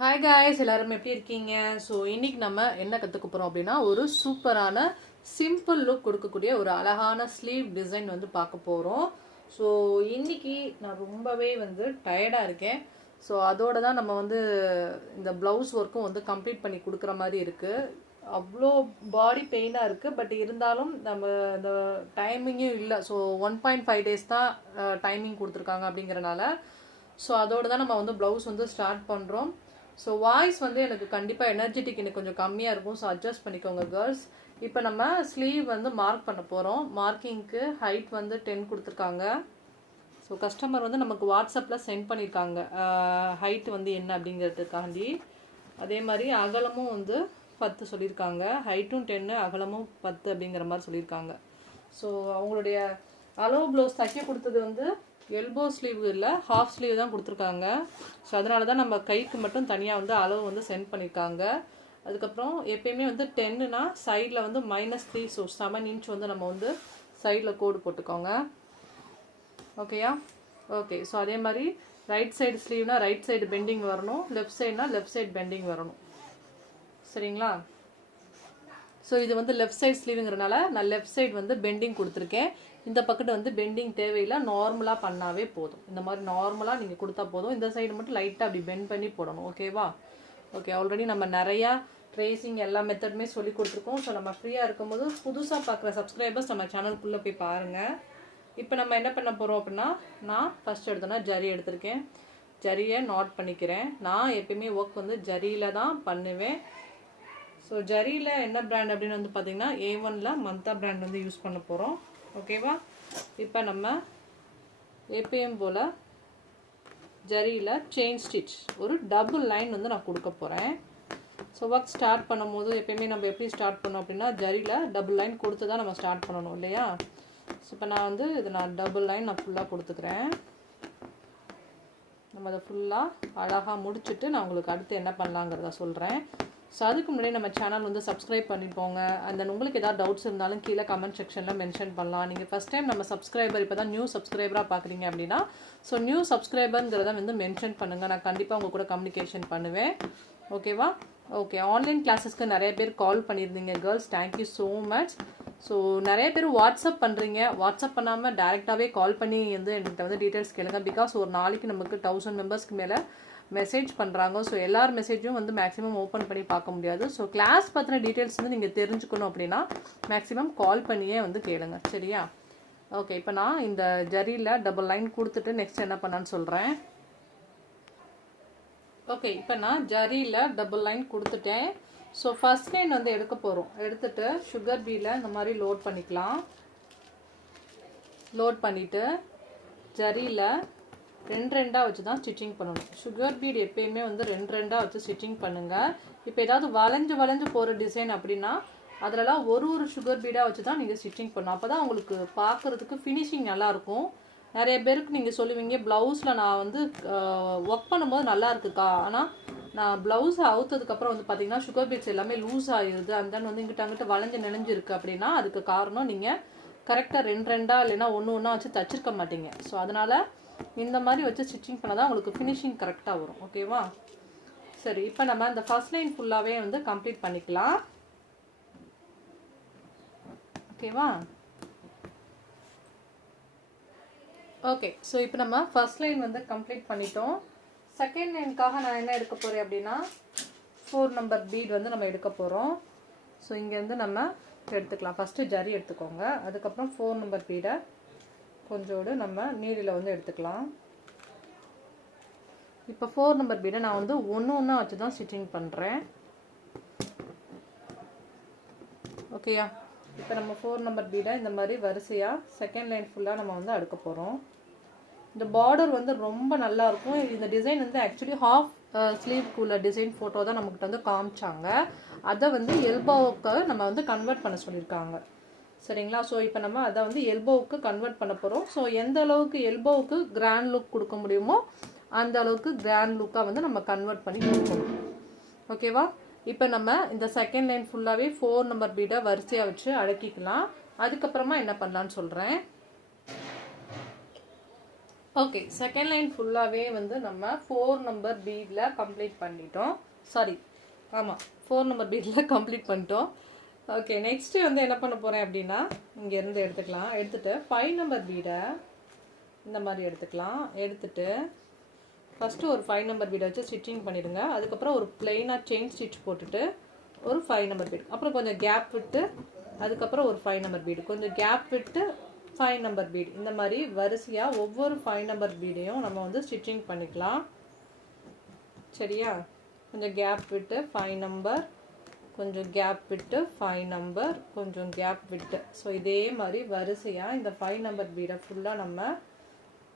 Hi guys, எல்லாரும் எப்படி இருக்கீங்க? ஸோ இன்னைக்கு நம்ம என்ன கற்றுக்க போகிறோம் அப்படின்னா ஒரு சூப்பரான சிம்பிள் லுக் கொடுக்கக்கூடிய ஒரு அழகான ஸ்லீவ் டிசைன் வந்து பார்க்க போகிறோம். ஸோ இன்னைக்கு நான் ரொம்பவே வந்து டயர்டாக இருக்கேன். ஸோ அதோட தான் நம்ம வந்து இந்த ப்ளவுஸ் ஒர்க்கும் வந்து கம்ப்ளீட் பண்ணி கொடுக்குற மாதிரி இருக்குது. அவ்வளோ பாடி பெயினாக இருக்குது. பட் இருந்தாலும் நம்ம இந்த டைமிங்கும் இல்லை. ஸோ 1.5 days தான் டைமிங் கொடுத்துருக்காங்க அப்படிங்கிறனால ஸோ அதோடு தான் நம்ம வந்து ப்ளவுஸ் வந்து ஸ்டார்ட் பண்ணுறோம். ஸோ வாய்ஸ் வந்து எனக்கு கண்டிப்பாக எனர்ஜெட்டிக் எனக்கு கொஞ்சம் கம்மியாக இருக்கும். ஸோ அட்ஜஸ்ட் பண்ணிக்கோங்க கேர்ள்ஸ். இப்போ நம்ம ஸ்லீவ் வந்து மார்க் பண்ண போகிறோம். மார்க்கிங்க்கு ஹைட் வந்து 10 கொடுத்துருக்காங்க. ஸோ கஸ்டமர் வந்து நமக்கு வாட்ஸ்அப்பில் சென்ட் பண்ணியிருக்காங்க ஹைட் வந்து என்ன அப்படிங்கிறதுக்காண்டி. அதே மாதிரி அகலமும் வந்து 10 சொல்லியிருக்காங்க. ஹைட்டும் 10, அகலமும் 10 அப்படிங்கிற மாதிரி சொல்லியிருக்காங்க. ஸோ அவங்களுடைய அளவு ப்ளவுஸ் தைக்க கொடுத்தது வந்து எல்போ ஸ்லீவ் இல்லை, ஹாஃப் ஸ்லீவ் தான் கொடுத்துருக்காங்க. ஸோ அதனால தான் நம்ம கைக்கு மட்டும் தனியாக வந்து அளவு வந்து சென்ட் பண்ணியிருக்காங்க. அதுக்கப்புறம் எப்பயுமே வந்து 10னா சைடில் வந்து -3, ஸோ 7 inch வந்து நம்ம வந்து சைடில் கோடு போட்டுக்கோங்க. ஓகேயா? ஓகே. ஸோ அதே மாதிரி ரைட் சைடு ஸ்லீவ்னா ரைட் சைடு பெண்டிங் வரணும், லெஃப்ட் சைடுனா லெஃப்ட் சைடு பெண்டிங் வரணும். சரிங்களா? ஸோ இது வந்து லெஃப்ட் சைடு ஸ்லீவுங்கிறனால நான் லெஃப்ட் சைடு வந்து பெண்டிங் கொடுத்துருக்கேன். இந்த பக்கத்து வந்து பெண்டிங் தேவையில்லை, நார்மலாக பண்ணாவே போதும். இந்த மாதிரி நார்மலாக நீங்கள் கொடுத்தா போதும். இந்த சைடு மட்டும் லைட்டாக அப்படி பெண்ட் பண்ணி போடணும். ஓகேவா? ஓகே. ஆல்ரெடி நம்ம நிறையா ட்ரேசிங் எல்லா மெத்தடுமே சொல்லி கொடுத்துருக்கோம். ஸோ நம்ம ஃப்ரீயாக இருக்கும்போது புதுசாக பார்க்குற சப்ஸ்கிரைபர்ஸ் நம்ம சேனலுக்குள்ளே போய் பாருங்கள். இப்போ நம்ம என்ன பண்ண போகிறோம் அப்படின்னா, நான் ஃபஸ்ட் எடுத்தோன்னா ஜரி எடுத்திருக்கேன். ஜரியை நாட் பண்ணிக்கிறேன். நான் எப்பயுமே ஒர்க் வந்து ஜரியில் தான் பண்ணுவேன். ஸோ ஜரியில் என்ன பிராண்ட் அப்படின்னு வந்து பார்த்தீங்கன்னா A1ல மந்தா பிராண்ட் வந்து யூஸ் பண்ண போகிறோம். ஓகேவா? இப்போ நம்ம எப்பயும் போல் ஜரியில் செயின் ஸ்டிச் ஒரு டபுள் லைன் வந்து நான் கொடுக்க போகிறேன். ஸோ ஒர்க் ஸ்டார்ட் பண்ணும்போது எப்பயுமே நம்ம எப்படி ஸ்டார்ட் பண்ணோம் அப்படின்னா ஜரியில் டபுள் லைன் கொடுத்து தான் நம்ம ஸ்டார்ட் பண்ணணும் இல்லையா? ஸோ இப்போ நான் வந்து நான் டபுள் லைன் நான் ஃபுல்லாக கொடுத்துக்கிறேன். நம்ம அதை ஃபுல்லாக அழகாக முடிச்சுட்டு நான் உங்களுக்கு அடுத்து என்ன பண்ணலாங்கிறத சொல்கிறேன். ஸோ அதுக்கு முன்னாடி நம்ம சேனல் வந்து சப்ஸ்கிரைப் பண்ணிப்போங்க. அந்த உங்களுக்கு ஏதாவது டவுட்ஸ் இருந்தாலும் கீழே கமெண்ட் செக்ஷனில் மென்ஷன் பண்ணலாம். நீங்கள் ஃபஸ்ட் டைம் நம்ம சப்ஸ்கிரைபர் இப்போ தான் நியூ சப்ஸ்கிரைபராக பார்க்குறீங்க அப்படின்னா ஸோ நியூ சப்ஸ்கிரைபருங்கிறத வந்து மென்ஷன் பண்ணுங்கள். நான் கண்டிப்பாக உங்கள் கூட கம்யூனிகேஷன் பண்ணுவேன். ஓகேவா? ஓகே. ஆன்லைன் கிளாஸஸ்க்கு நிறைய பேர் கால் பண்ணியிருந்தீங்க girls. Thank you so much. So நிறைய பேர் வாட்ஸ்அப் பண்ணுறீங்க. வாட்ஸ்அப் பண்ணாமல் டேரெக்டாகவே கால் பண்ணி வந்து என்கிட்ட வந்து டீட்டெயில்ஸ் கேளுங்க. பிகாஸ் ஒரு நாளைக்கு நமக்கு 1000 மெம்பர்ஸ்க்கு மேலே மெசேஜ் பண்ணுறாங்க. ஸோ எல்லார் மெசேஜும் வந்து மேக்ஸிமம் ஓப்பன் பண்ணி பார்க்க முடியாது. ஸோ கிளாஸ் பற்றின டீட்டெயில்ஸ் வந்து நீங்கள் தெரிஞ்சுக்கணும் அப்படின்னா மேக்ஸிமம் கால் பண்ணியே வந்து கேளுங்க. சரியா? ஓகே. இப்போ நான் இந்த ஜரியில் டபுள் லைன் கொடுத்துட்டு நெக்ஸ்ட் என்ன பண்ணான்னு சொல்கிறேன். ஓகே. இப்போ நான் ஜரியில் டபுள் லைன் கொடுத்துட்டேன். ஸோ ஃபஸ்ட் லைன் வந்து எடுக்க போகிறோம். எடுத்துகிட்டு சுகர் பீல இந்த மாதிரி லோட் பண்ணிக்கலாம். லோட் பண்ணிவிட்டு ஜரியில் 2 வச்சு தான் ஸ்டிச்சிங் பண்ணணும். சுகர் பீட் எப்பயுமே வந்து 2 வச்சு ஸ்டிச்சிங் பண்ணுங்கள். இப்போ ஏதாவது வளைஞ்சு போகிற டிசைன் அப்படின்னா அதிலலாம் ஒரு சுகர் பீடாக வச்சு தான் நீங்கள் ஸ்டிச்சிங் பண்ணணும். அப்போ தான் உங்களுக்கு பார்க்குறதுக்கு ஃபினிஷிங் நல்லாயிருக்கும். நிறைய பேருக்கு நீங்கள் சொல்லுவீங்க ப்ளவுஸில் நான் வந்து ஒர்க் பண்ணும்போது நல்லா இருக்குக்கா, ஆனால் நான் ப்ளவுஸை அவுத்ததுக்கப்புறம் வந்து பார்த்தீங்கன்னா சுகர் பீட்ஸ் எல்லாமே லூஸ் ஆகிடுது, அந்த வந்து இங்கிட்ட அங்கிட்ட வளைஞ்சு நெளிஞ்சிருக்கு அப்படின்னா அதுக்கு காரணம் நீங்கள் கரெக்டாக 2 இல்லைன்னா ஒன்று வச்சு தச்சிருக்க மாட்டீங்க. ஸோ அதனால் இந்த மாதிரி வச்சு ஸ்டிச்சிங் பண்ணால் தான் உங்களுக்கு ஃபினிஷிங் கரெக்டாக வரும். ஓகேவா? சரி. இப்போ நம்ம இந்த ஃபர்ஸ்ட் லைன் ஃபுல்லாகவே வந்து கம்ப்ளீட் பண்ணிக்கலாம். ஓகேவா? ஓகே. ஸோ இப்போ நம்ம ஃபர்ஸ்ட் லைன் வந்து கம்ப்ளீட் பண்ணிட்டோம். செகண்ட் லைனுக்காக நான் என்ன எடுக்க போகிறேன் அப்படின்னா 4 நம்பர் பீட் வந்து நம்ம எடுக்க போகிறோம். ஸோ இங்கேருந்து நம்ம எடுத்துக்கலாம். ஃபஸ்ட்டு ஜரி எடுத்துக்கோங்க. அதுக்கப்புறம் 4 நம்பர் பீடை கொஞ்சோடு நம்ம நீடில் வந்து எடுத்துக்கலாம். இப்போ 4 நம்பர் பீடை நான் வந்து ஒன்று வச்சு தான் ஸ்டிச்சிங் பண்ணுறேன். ஓகேயா? இப்போ நம்ம 4 நம்பர் பீடை இந்த மாதிரி வரிசையாக செகண்ட் லைன் ஃபுல்லாக நம்ம வந்து அடுக்க போகிறோம். இந்த பார்டர் வந்து ரொம்ப நல்லாயிருக்கும். இந்த டிசைன் வந்து ஆக்சுவலி ஹாஃப் ஸ்லீவ்க்குள்ள டிசைன் ஃபோட்டோ தான் நம்மக்கிட்ட வந்து காமிச்சாங்க. அதை வந்து எல்போவுக்கு நம்ம வந்து கன்வெர்ட் பண்ண சொல்லியிருக்காங்க. சரிங்களா? ஸோ இப்போ நம்ம அதை வந்து எல்போவுக்கு கன்வெர்ட் பண்ண போகிறோம். ஸோ எந்த அளவுக்கு எல்போவுக்கு கிராண்ட் லுக் கொடுக்க முடியுமோ அந்த அளவுக்கு கிராண்ட் லுக்காக வந்து நம்ம கன்வெர்ட் பண்ணி கொடுக்கணும். ஓகேவா? இப்போ நம்ம இந்த செகண்ட் லைன் ஃபுல்லாகவே 4 நம்பர் பீடை வரிசையாக வச்சு அடக்கிக்கலாம். அதுக்கப்புறமா என்ன பண்ணலான்னு சொல்கிறேன். ஓகே, செகண்ட் லைன் ஃபுல்லாகவே வந்து நம்ம 4 நம்பர் பீடில் கம்ப்ளீட் பண்ணிட்டோம். சாரி, ஆமாம், 4 நம்பர் பீடில் கம்ப்ளீட் பண்ணிட்டோம். ஓகே, நெக்ஸ்ட்டு வந்து என்ன பண்ண போகிறேன் அப்படின்னா, இங்கேருந்து எடுத்துக்கலாம். எடுத்துகிட்டு 5 நம்பர் பீடை இந்த மாதிரி எடுத்துக்கலாம். எடுத்துகிட்டு ஃபஸ்ட்டு ஒரு 5 நம்பர் பீடை வச்சு ஸ்டிச்சிங் பண்ணிடுங்க. அதுக்கப்புறம் ஒரு பிளெயினாக செயின் ஸ்டிச் போட்டுட்டு ஒரு 5 நம்பர் பீடு, அப்புறம் கொஞ்சம் கேப் விட்டு அதுக்கப்புறம் ஒரு 5 நம்பர் பீடு, கொஞ்சம் கேப் விட்டு 5 நம்பர் பீடு, இந்த மாதிரி வரிசையாக ஒவ்வொரு 5 நம்பர் பீடையும் நம்ம வந்து ஸ்டிச்சிங் பண்ணிக்கலாம். சரியா? கொஞ்சம் கேப் விட்டு 5 நம்பர், கொஞ்சம் கேப் விட்டு 5 நம்பர், கொஞ்சம் கேப் விட்டு. ஸோ இதே மாதிரி வரிசையாக இந்த 5 நம்பர் பீடை ஃபுல்லாக நம்ம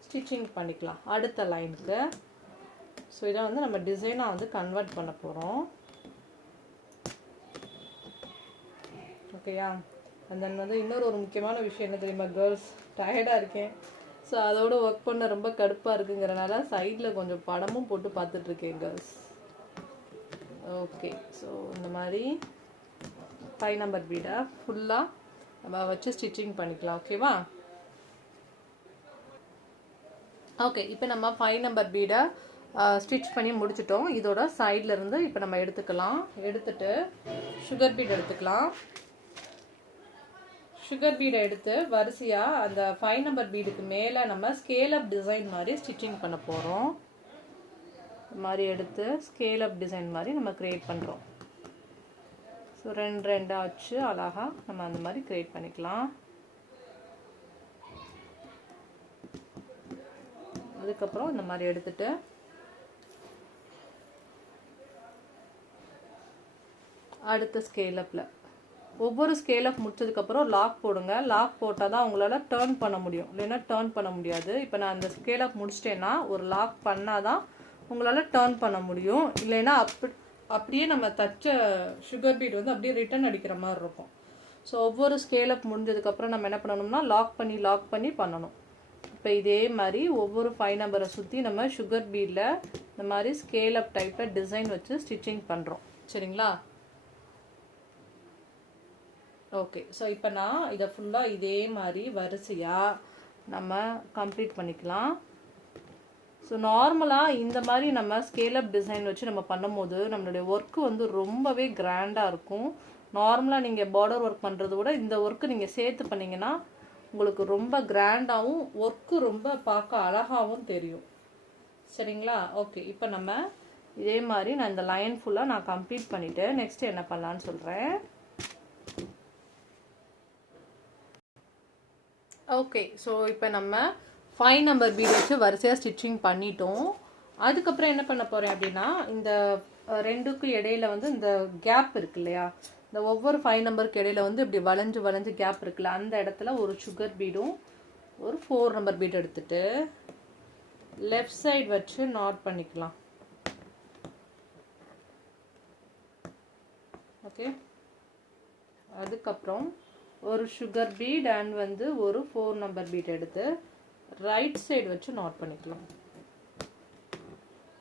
ஸ்டிச்சிங் பண்ணிக்கலாம் அடுத்த லைனுக்கு. ஸோ இதை வந்து நம்ம டிசைனாக வந்து கன்வெர்ட் பண்ண போகிறோம். ஓகேயா? அந்த வந்து இன்னொரு ஒரு முக்கியமான விஷயம் என்ன தெரியுமா கேர்ள்ஸ், டயர்டாக இருக்கேன். ஸோ அதோட ஒர்க் பண்ண ரொம்ப கடுப்பாக இருக்குங்கிறனால சைடில் கொஞ்சம் படமும் போட்டு பார்த்துட்ருக்கேன் கேர்ள்ஸ். ஓகே, ஸோ இந்த மாதிரி 5 நம்பர் பீடை ஃபுல்லாக நம்ம வச்சு ஸ்டிச்சிங் பண்ணிக்கலாம். ஓகேவா? ஓகே, இப்போ நம்ம 5 நம்பர் பீடை ஸ்டிச் பண்ணி முடிச்சிட்டோம். இதோட சைடில் இருந்து இப்போ நம்ம எடுத்துக்கலாம். எடுத்துட்டு சுகர் பீட் எடுத்துக்கலாம். சுகர் பீடை எடுத்து வரிசையாக அந்த 5 நம்பர் பீடுக்கு மேலே நம்ம ஸ்கேல் அப் டிசைன் மாதிரி ஸ்டிச்சிங் பண்ண போகிறோம். இந்த மாதிரி எடுத்து ஸ்கேல் அப் டிசைன் மாதிரி நம்ம க்ரியேட் பண்ணுறோம். ஸோ 2 வச்சு அழகாக நம்ம அந்த மாதிரி க்ரியேட் பண்ணிக்கலாம். அதுக்கப்புறம் இந்த மாதிரி எடுத்துட்டு அடுத்த ஸ்கேல் அப்பில் ஒவ்வொரு ஸ்கேல் அப் முடிச்சதுக்கப்புறம் லாக் போடுங்க. லாக் போட்டால் தான் உங்களால் டேர்ன் பண்ண முடியும், இல்லைன்னா டேர்ன் பண்ண முடியாது. இப்போ நான் அந்த ஸ்கேல் அப் முடிச்சிட்டேன்னா ஒரு லாக் பண்ணால் தான் உங்களால் டேர்ன் பண்ண முடியும். இல்லைன்னா அப்படியே நம்ம தச்ச சுகர் பீட் வந்து அப்படியே ரிட்டன் அடிக்கிற மாதிரி இருக்கும். ஸோ ஒவ்வொரு ஸ்கேல் அப் முடிஞ்சதுக்கப்புறம் நம்ம என்ன பண்ணணும்னா லாக் பண்ணி பண்ணணும். இப்போ இதே மாதிரி ஒவ்வொரு 5 நம்பரை சுற்றி நம்ம சுகர் பீடில் இந்த மாதிரி ஸ்கேல் அப் டைப்பில் டிசைன் வச்சு ஸ்டிச்சிங் பண்ணுறோம். சரிங்களா? ஓகே, ஸோ இப்போ நான் இதை ஃபுல்லாக இதே மாதிரி வரிசையாக நம்ம கம்ப்ளீட் பண்ணிக்கலாம். ஸோ நார்மலாக இந்த மாதிரி நம்ம ஸ்கேல் அப் டிசைன் வச்சு நம்ம பண்ணும்போது நம்மளுடைய ஒர்க்கு வந்து ரொம்பவே கிராண்டாக இருக்கும். நார்மலாக நீங்கள் பார்டர் ஒர்க் பண்ணுறத விட இந்த ஒர்க்கு நீங்கள் சேர்த்து பண்ணிங்கன்னா உங்களுக்கு ரொம்ப கிராண்டாகவும் ஒர்க்கு ரொம்ப பார்க்க அழகாகவும் தெரியும். சரிங்களா? ஓகே, இப்போ நம்ம இதே மாதிரி நான் இந்த லைன் ஃபுல்லாக நான் கம்ப்ளீட் பண்ணிவிட்டு நெக்ஸ்ட் என்ன பண்ணலான்னு சொல்கிறேன். ஓகே, ஸோ இப்போ நம்ம 5 நம்பர் பீட் வச்சு வரிசையாக ஸ்டிச்சிங் பண்ணிட்டோம். அதுக்கப்புறம் என்ன பண்ண போகிறேன் அப்படின்னா, இந்த ரெண்டுக்கும் இடையில வந்து இந்த கேப் இருக்கு இல்லையா, இந்த ஒவ்வொரு 5 நம்பருக்கு இடையில வந்து இப்படி வளைஞ்சு கேப் இருக்குல்ல, அந்த இடத்துல ஒரு சுகர் பீடும் ஒரு 4 நம்பர் பீட் எடுத்துட்டு லெஃப்ட் சைடு வச்சு நாட் பண்ணிக்கலாம். ஓகே, அதுக்கப்புறம் ஒரு சுகர் பீட் அண்ட் வந்து ஒரு 4 நம்பர் பீட் எடுத்து ரைட் சைடு வச்சு நாட் பண்ணிக்கலாம்.